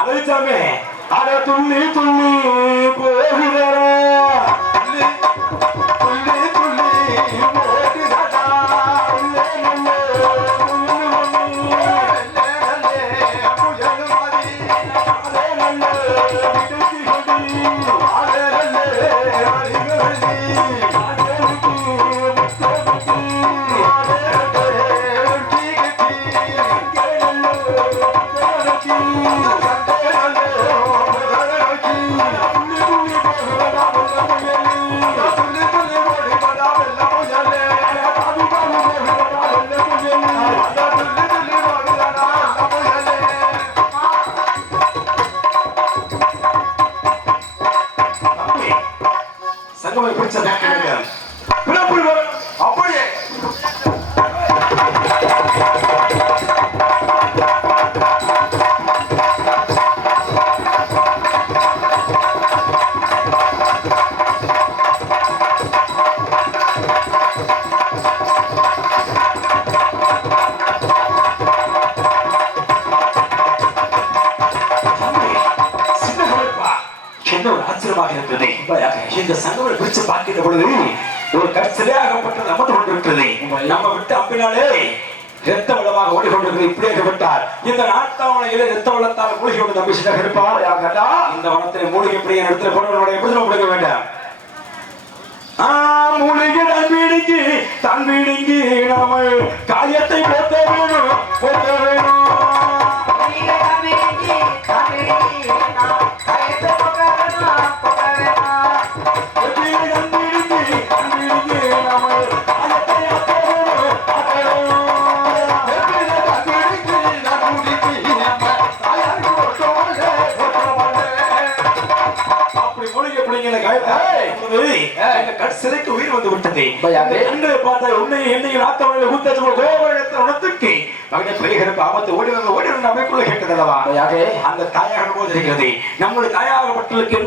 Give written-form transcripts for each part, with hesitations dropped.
அழைச்சாமே அட துள்ளி துள்ளி போகிறா சங்கமை பிடிச்ச அப்படியே இந்த சங்கங்களை பிடிச்சு பார்க்கின்ற பொழுது ஒரு கற்சிலையாகப்பட்ட நமது கொண்டிருக்கிறது. நம்ம விட்டு அம்பினாலே இரத்த வெள்ளமாக ஓடிக்கொண்டிருக்கிறது. இப்படியாகப்பட்டார் இந்த நாட்டாவணையிலே இரத்த வெள்ளத்தால் மூழ்கி கொண்டு நம்பி சின்ன இருப்பார். இந்த வனத்திலே மூலிகை எப்படி இடத்துல போனவனுடைய எப்படி நம்ம கொடுக்க வேண்டாம். மூலிகை தன் வீடுங்கி நாம காயத்தை போத்த வேணும் போத்த வேணும். சிலைக்கு உயிர் வந்து விட்டது. எங்களை பார்த்தால் உண்மையை எண்ணெயில் ஆத்தவர்கள் ஊத்தச்சமோ கோபுரத்தை உணர்த்துக்கு மகனை பெரியகருக்கு ஆபத்து ஓடி வந்து ஓடி வந்து அமைக்குள்ள கேட்டதல்லவா அந்த தாயாக போது இருக்கிறது. நம்முடைய தாயாகப்பட்டலுக்கு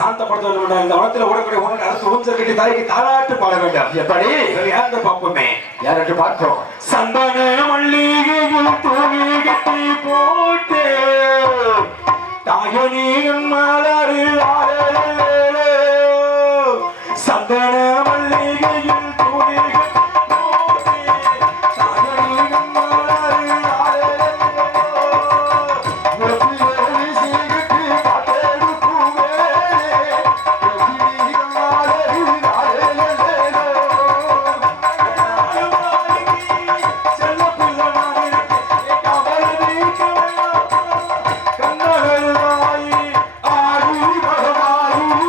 சாந்தப்படுத்த வேண்டும். இந்த வனத்தில் ஓடக்கூடிய உணவு அரசு ஊஞ்சல் கட்டி தாய்க்கு தாராட்டு பாட வேண்டும். எப்படி யார்கிட்ட பார்ப்போமே யார்கிட்ட பார்த்தோம். சந்தன மல்லிகையில் தூவி கட்டி போட்டு தாயனியின் மலரு சந்தன மல்லிகையில் தூவிகள் ஆறு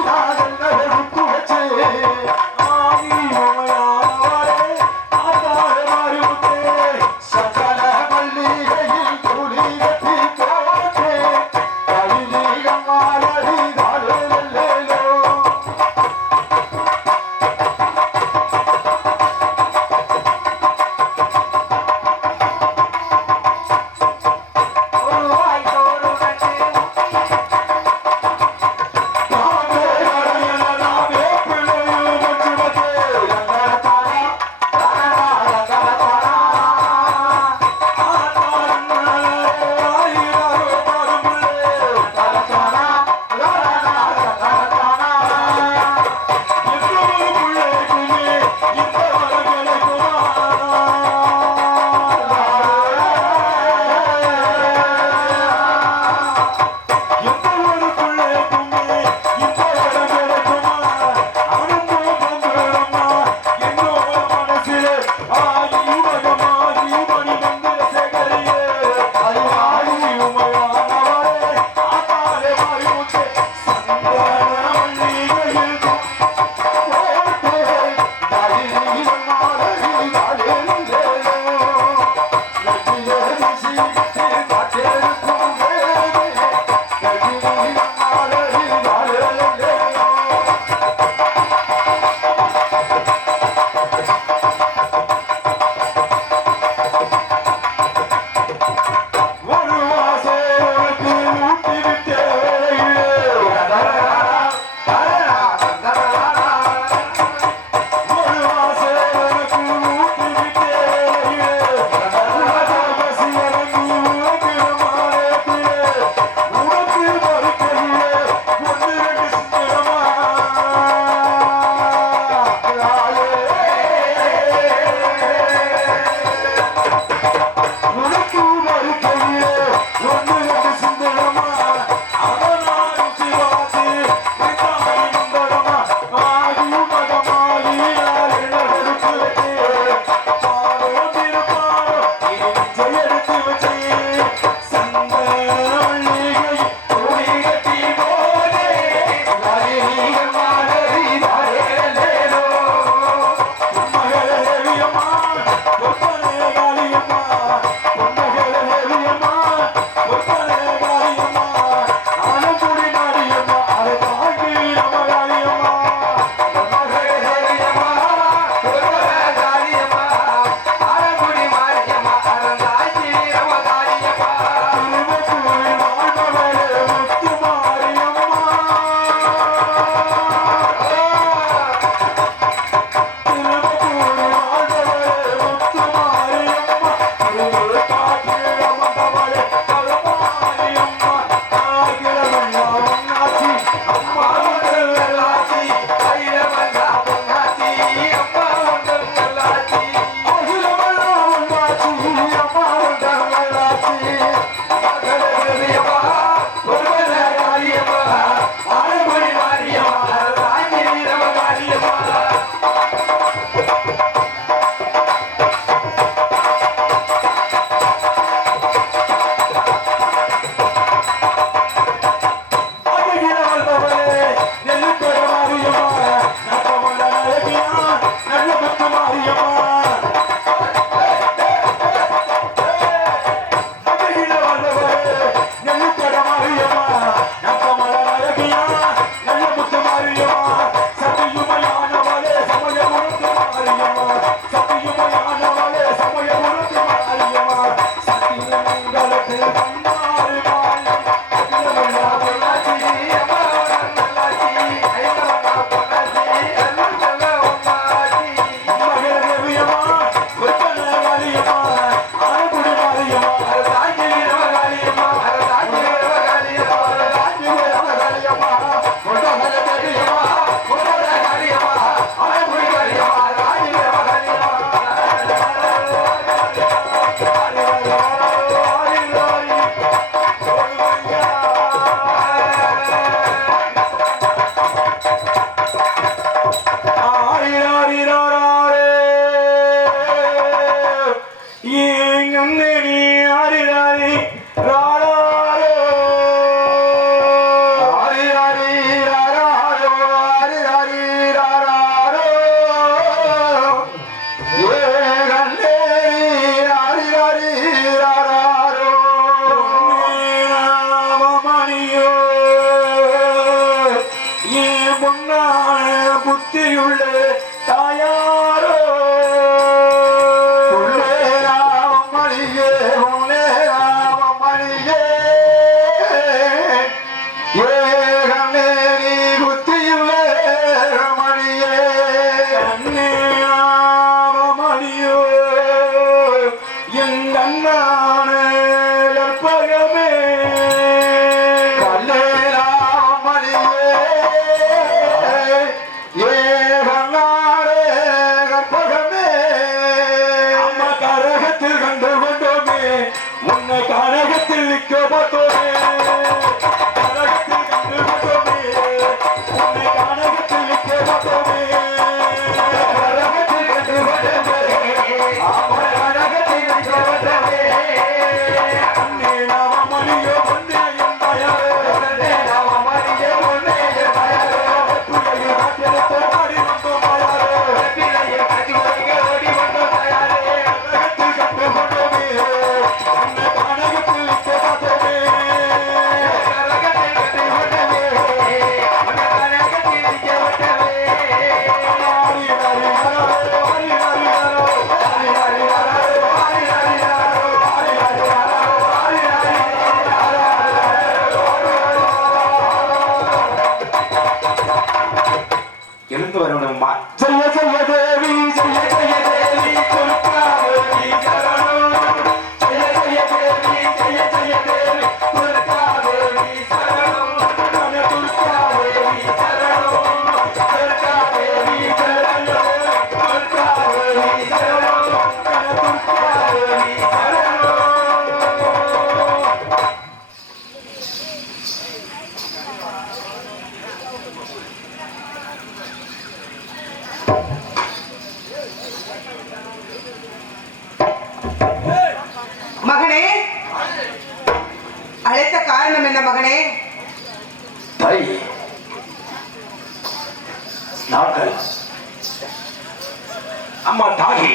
அம்மா தாகி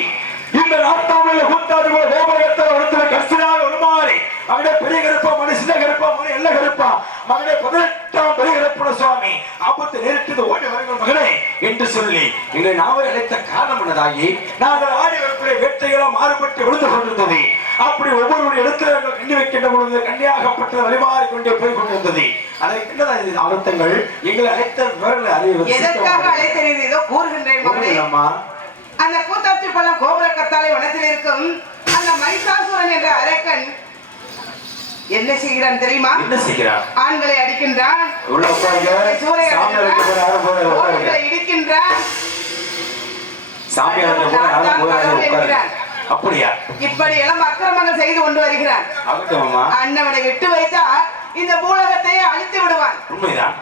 இந்த நாட்டாமையில கூட்டாது கோபுரத்தை உடத்துல கசினாக உருமாறி அவனே பெரிய கருப்பா மனுஷன கருப்பா மகனே எல்ல கருப்பா மகனே 18ஆம் பெரிய கருப்பன சுவாமி ஆபத்து நேரிட்டது ஓடி வருங்கள் மகனே என்று சொல்லி எங்களை நாவல் அழைத்த காரணம் என்னதாகி நாங்கள் ஆடி வரக்கூடிய வேட்டைகளும் மாறுபட்டு விழுந்து கொண்டிருந்தது. அப்படி ஒவ்வொரு இடத்துல கண்ணி வைக்கின்ற பொழுது கண்ணியாகப்பட்டது வழிமாறி கொண்டே போய் கொண்டிருந்தது. அதை என்னதான் அர்த்தங்கள் எங்களை அழைத்த விவரங்களை அறிவு எதற்காக அழைத்தேன் கூறுகின்றேன். அந்த கூத்தாச்சி பள்ளம் கோபுர கத்தாலை வனத்தில் இருக்கும் அந்த அந்த மகிஷாசுரன் என்ற அரக்கன் என்ன செய்கிறான் தெரியுமா? என்ன செய்கிறான்? ஆண்களை அடிக்கின்றான், உள்ள உட்காருங்க. கோயில்களை இடிக்கின்றான், அப்படியா? இப்படி எல்லாம் அக்கிரமங்கள் செய்து கொண்டு வருகிறான். அண்ணவனை விட்டு வைத்தா இந்த பூலகத்தையே அழித்து விடுவான். உண்மைதான்.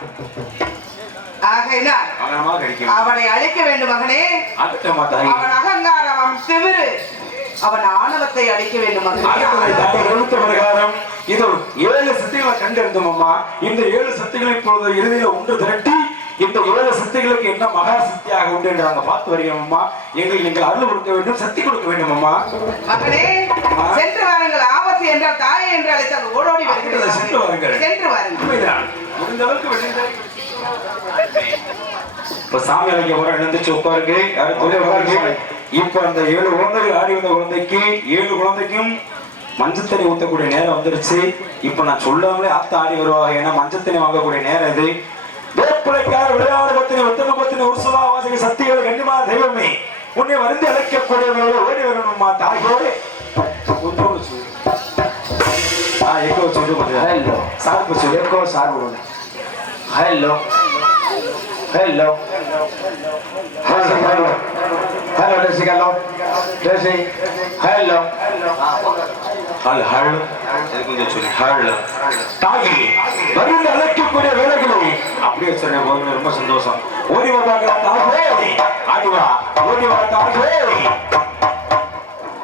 ஆகையினால் அவனை அழிக்க வேண்டும் மகனே. அவன் அகங்காரம், அவன் திமிரு, அவன் ஆணவத்தை அழிக்க வேண்டும் மகனே. இது 7 சக்திகளை கண்டிருந்தோம் அம்மா. இந்த 7 சக்திகளை இப்பொழுது இறுதியில் ஒன்று திரட்டி இந்த 7 சக்திகளுக்கு என்ன மகா சக்தியாக உண்டு என்று நாங்கள் பார்த்து வருகிறோம் அம்மா. எங்கள் அருள் கொடுக்க வேண்டும், சக்தி கொடுக்க வேண்டும் அம்மா. மகனே, சென்று வாருங்கள். ஆபத்து என்றால் தாயை என்று அழைத்தால் ஓடோடி வருகிறது. சென்று வாருங்கள், சென்று வாருங்கள். முடிந்த அளவுக்கு இப்ப சாமி அழைக்க போற எழுந்துச்சு உட்காருங்க. இப்ப அந்த 7 குழந்தைகள் ஆடி வந்த குழந்தைக்கு 7 குழந்தைக்கும் மஞ்சள் தண்ணி ஊத்தக்கூடிய நேரம் வந்துருச்சு. இப்ப நான் சொல்லாமலே அத்தை ஆடி வருவாங்க. ஏன்னா மஞ்சள் தண்ணி வாங்கக்கூடிய நேரம் இது. வேப்பிலைக்கார விளையாடு பத்தினி உத்தம பத்தினி உருசுலா வாசக சக்திகளை கண்டிப்பா தெய்வமே உன்னை வந்து அழைக்கக்கூடியவர்களோட ஓடி வரணும்மா. தாயோடு கொஞ்சோடு சொல்லு. எக்கோ சொல்லு. ஹலோ சார் சொல்லு. எக்கோ சார் போடுங்க. Hello hello hello hello hello daisy hello daisy hello hello hello கொஞ்சம் சொல்லு. ஹலோ தாயி வருந்த அழைக்கக்கூடிய வேலைகளை அப்படியே சொன்ன ரொம்ப சந்தோஷம். ஓடி வந்தாங்களா தாயே? ஆடிவா ஓடி வா தாயே.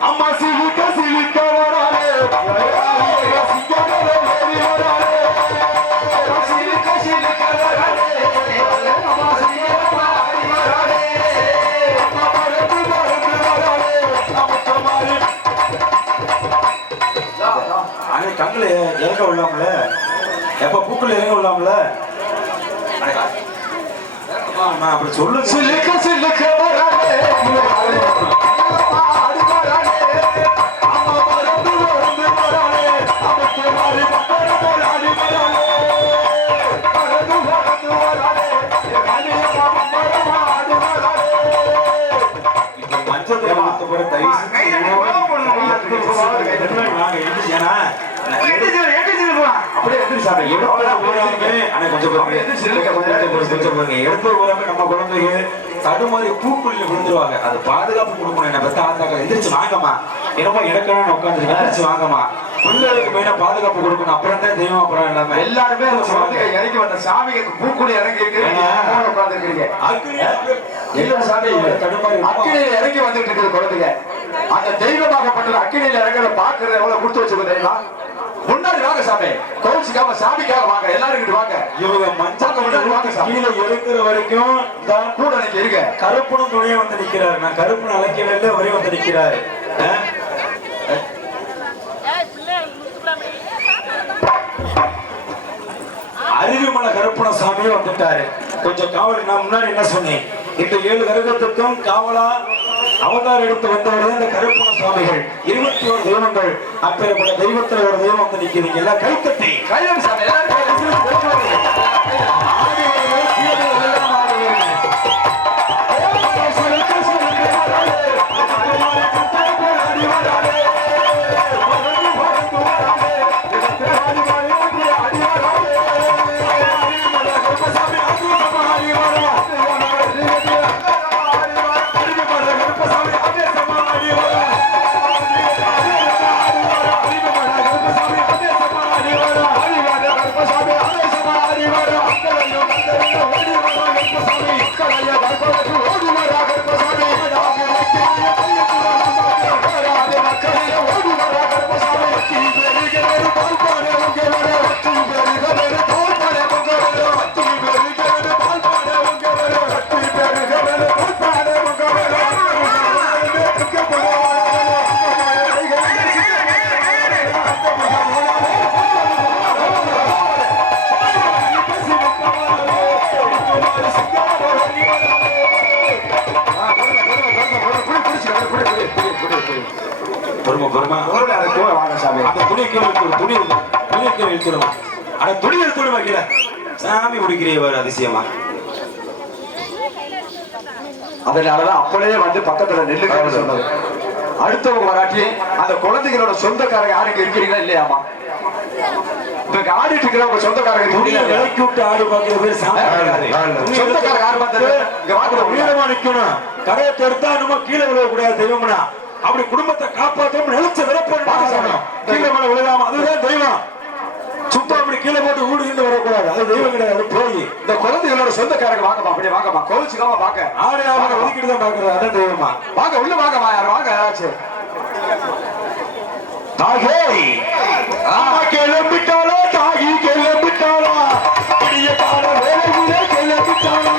அம்மா சிவிக்க சிவிக்க வராலே கண்ணுல இறங்க விடலாம்ல, எப்ப பூக்குள்ள இறங்க விடலாம்ல. அப்படி சொல்லுங்க. சிலுக்க சிலுக்க வராலே தடுமாறி பூக்குள்ள விழுந்துருவாங்க. அது பாதுகாப்பு கொடுக்கணும். என்ன பத்தி ஆத்தாக்கள் எந்திரிச்சு வாங்கம்மா, என்னமோ எனக்கான உட்காந்து எந்திரிச்சு வாங்கம்மா. பிள்ளைகளுக்கு மெயினா பாதுகாப்பு கொடுக்கணும். அப்புறம் தான் தெய்வம். அப்புறம் எல்லாமே எல்லாருமே இறங்கி வந்த சாமிக்கு பூக்குழி இறங்கி உட்காந்துருக்கீங்க. அக்கினியில இறங்கி வந்துட்டு இருக்குது குழந்தைங்க. அந்த தெய்வமாகப்பட்ட அக்கினியில இறங்குற பாக்குறது எவ்வளவு கொடுத்து வச்சுக்கோ தெரியுமா? முன்னாடி வாங்க சாமி, கோவிச்சுக்காம சாமிக்காக வாங்க. எல்லாரும் வாங்க. இவங்க மஞ்சள் கீழே இருக்கிற வரைக்கும் தான் கூட எனக்கு இருக்க. கருப்பனும் துணையை வந்து நிக்கிறாரு. நான் கருப்பன் அழைக்கவே இல்லை, ஒரே வந்து நிக்கிறாரு. அருவிமலை கருப்பன சாமியும் வந்துட்டாரு. கொஞ்சம் காவல். நான் முன்னாடி என்ன சொன்னேன்? இந்த 7 கருகத்துக்கும் காவலா அவதாரம் எடுத்து வந்தவர்கள் இந்த கருப்பன சுவாமிகள். 21 தெய்வங்கள். அப்பேற்பட்ட தெய்வத்தில் ஒரு தெய்வம் வந்து நிக்கிறீங்க. எல்லாம் கைத்தட்டி கையம் சாமி சாமி முடிக்கிறவர் அதிசயமா. அதனாலதான் அப்படியே வந்து பக்கத்துல நெல்லுக்காக சொன்னது. அடுத்தவங்க வராட்டி அந்த குழந்தைகளோட சொந்தக்காரங்க யாருக்கு இருக்கிறீங்களா இல்லையாமா? இப்ப ஆடிட்டு இருக்கிற உங்க சொந்தக்காரங்க விலைக்கு விட்டு ஆடு பார்க்கிற பேர் சொந்தக்காரங்க யாரு பார்த்தது? இங்க வாங்க உயரமா நிக்கணும். கரையை தடுத்தா நம்ம கீழே விழக்கூடாது தெய்வம்னா. அப்படி குடும்பத்தை காப்பாற்றும் நினைச்ச விளப்பணும். கீழே மேல விழுகாம அதுதான் தெய்வம். சுத்தம் அப்படி கீழே போட்டு ஊடுகிட்டு வரக்கூடாது. அது தெய்வம் கிடையாது. போய் இந்த குழந்தைகளோட சொந்தக்காரங்க வாங்கம்மா, அப்படியே வாங்கம்மா, கோவிச்சுக்காம பாக்க ஆடு அவங்க ஒதுக்கிட்டு தான் பாக்குறது. அதான் தெய்வமா. வாங்க உள்ள வாங்கம்மா, யார் வாங்க. தாகே கிளம்பிட்டாளா, தாகி கிளம்பிட்டாளா, பெரிய கால வேலையிலே கிளம்பிட்டாளா,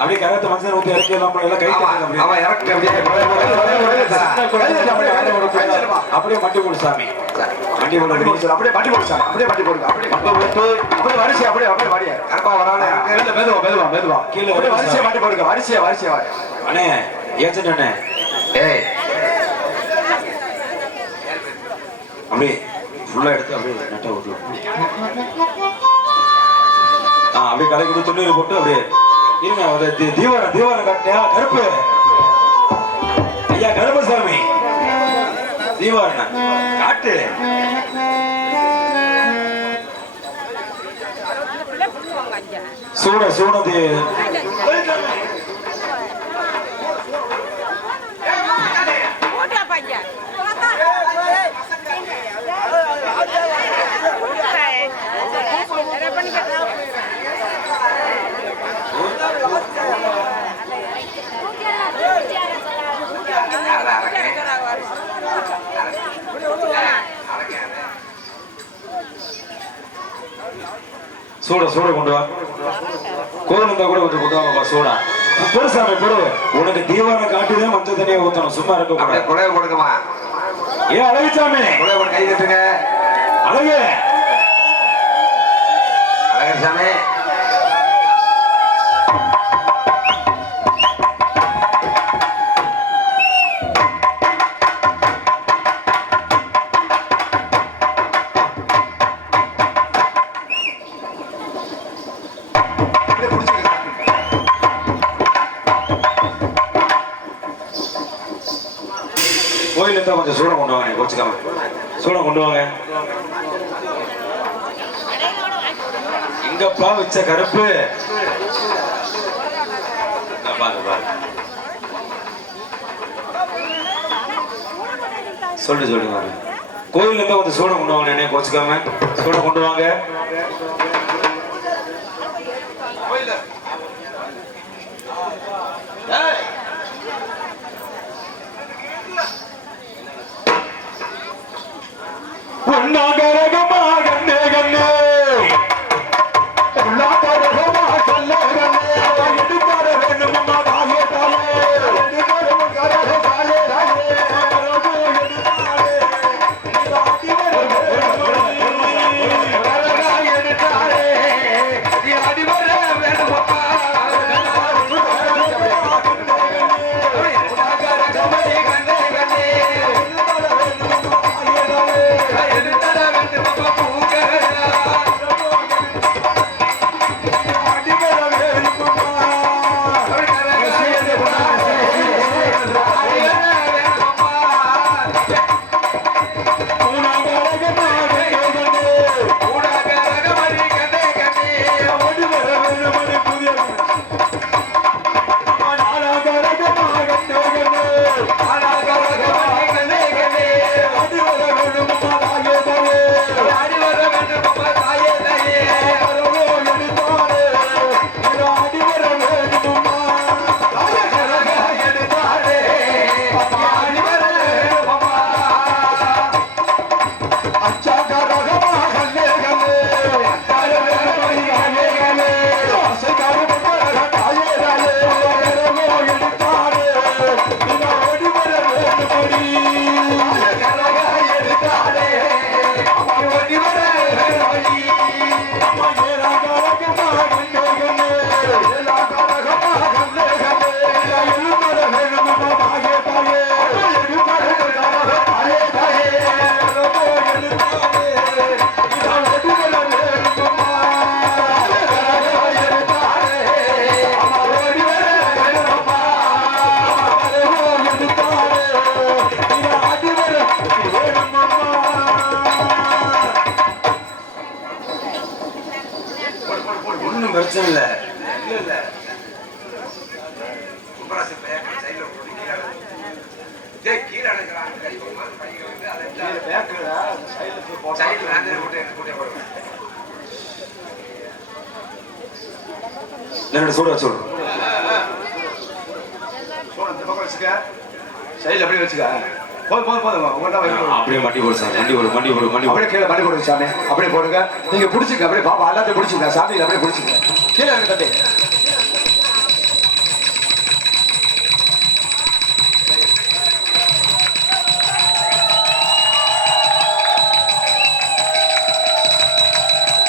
அப்படியே கரத்தை மனுஷன் ஊத்தி இறக்கி எல்லாம் கை அப்படியே மட்டி போடு சாமி. மட்டி போடு, அப்படியே மட்டி போடு சாமி, அப்படியே மட்டி போடுங்க. அப்படியே வரிசை அப்படியே அப்படியே வாடியா கரப்பா வரானே. மெதுவா மெதுவா மெதுவா கீழே வரிசையை மட்டி போடுங்க. வரிசையா வரிசையா அண்ணே ஏஜென்ட் அண்ணே. ஏய் அப்படியே ஃபுல்லா எடுத்து அப்படியே நட்டை விட்டு அப்படியே கடை கொடுத்து துண்ணீர் போட்டு அப்படியே இருங்க. தீவாரம் காட்டியா கருப்பு ஐயா கருப்பசாமி தீவாரண காட்டு. சூனது சூட கொண்டு வா. கோவில் இருந்தா கூட கொஞ்சம் கொண்டு சூடா பெருசாமி போடு. உனக்கு தீவான காட்டிதான் மஞ்சள் தண்ணியை ஊத்தணும். சும்மா இருக்க குழைய கொடுக்குமா? ஏன் அழகுச்சாமி கை கட்டுங்க. அழகு அழகசாமி கோயில் இருந்தா கொஞ்சம் சூடம் கொண்டு வாங்க. கோச்சுக்காம சூடம் கொண்டு வாங்க. எங்கப்பா வச்ச கருப்பு சொல்லுங்க. கோயில் இருந்தா கொஞ்சம் சூடம் கொண்டு வாங்க. கோச்சுக்காம சூடம் கொண்டு வாங்க. ஒன்னாகரகமா கண்ணே கண்ணே உள்ளாகரகமா கண்ணே கண்ணே எடுத்தார வேணுமா தாயே தாயே எடுத்தார கரக தாயே தாயே கரக எடுத்தாரே கரக எடுத்தாரே என்னோட சூட வச்சு இந்த பக்கம் வச்சுக்க சைடில் அப்படியே வச்சுக்க போதும் அப்படியே மண்டி போடு சார் மண்டி போடு அப்படியே கீழே மண்டி போடுங்க சாமி அப்படியே போடுங்க நீங்க பிடிச்சிங்க அப்படியே பாப்பா எல்லாத்தையும் பிடிச்சிங்க சாமியில் அப்படியே பிடிச்சிங்க கீழே இருக்கு தம்பி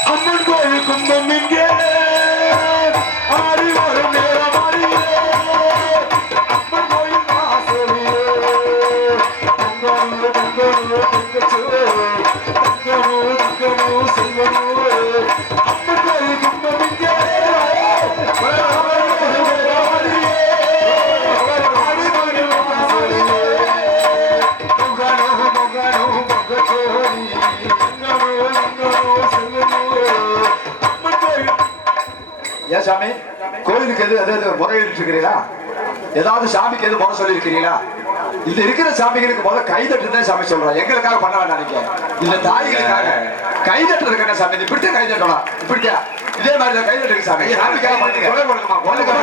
அம்மன் கோயில் கும்பம் இங்கே ஆடி வரும் நேரம் ஆடியே அம்மன் கோயில் வாசலிலே பொங்கலு பொங்கலு பொங்கச்சோ தங்கனு செல்வனு அம்மன் கோயில் கும்பம் இங்கே ஆடி வரும் வாசலிலே பொங்கலு பொங்கலு பொங்கச்சோரி ஏன் சாமி கோயிலுக்கு எது முறையிட்டு இருக்கிறீங்களா ஏதாவது சாமிக்கு எது முறை சொல்லி இருக்கிறீங்களா இந்த இருக்கிற சாமிகளுக்கு முதல்ல கைதட்டு தான் சாமி சொல்றோம் எங்களுக்காக பண்ண வேண்டாம் நீங்க இந்த தாய்களுக்காக கைதட்டு இருக்க சாமி இப்படித்தே கைதட்டலாம் இப்படியா இதே மாதிரி தான் கைதட்டு சாமி சாமிக்காக பண்ணுங்க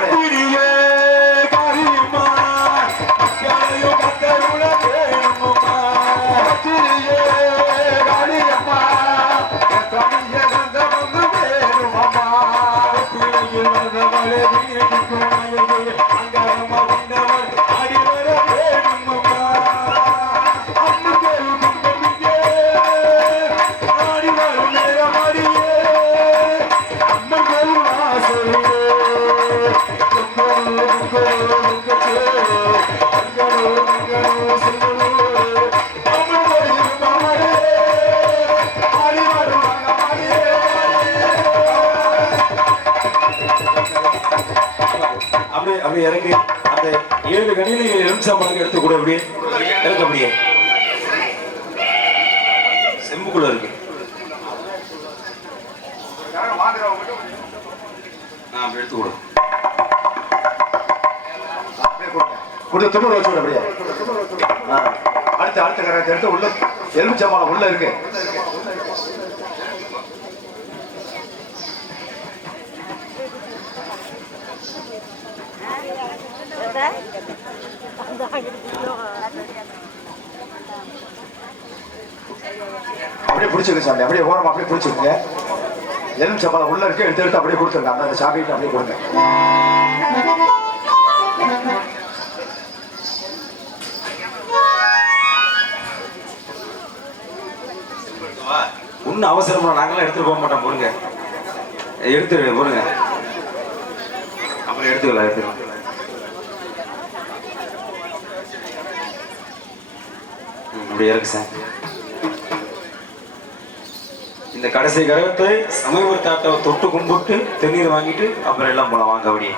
அப்படியே இறங்கி அந்த 7 கணியில எலுமிச்சம்பழம் எடுத்து கூட அப்படியே இறக்க அப்படியே செம்புக்குள்ள இருக்கு அப்படி எடுத்து கொடு கொஞ்சம் துணி வச்சு அப்படியே அடுத்த கரத்தை எடுத்து உள்ள எலுமிச்சம்பழம் உள்ள இருக்கு அப்படியே பிடிச்சிருக்கு சாமி அப்படியே ஓரம் அப்படியே பிடிச்சிருங்க எலுமிச்சம்பழம் உள்ள இருக்கு எடுத்து அப்படியே கொடுத்துருங்க அந்த சாமிகிட்ட அப்படியே கொடுங்க ஒன்னும் அவசரமா நாங்களாம் எடுத்துட்டு போக மாட்டோம் பொருங்க எடுத்துரு பொருங்க அப்புறம் எடுத்துக்கலாம் அப்படியே இருக்கு சார் இந்த கடைசி கரகத்தை சமயபுரத்தாட்டை தொட்டு கும்பிட்டு தென்னீர் வாங்கிட்டு அப்புறம் எல்லாம் போலாம் வாங்க அப்படியே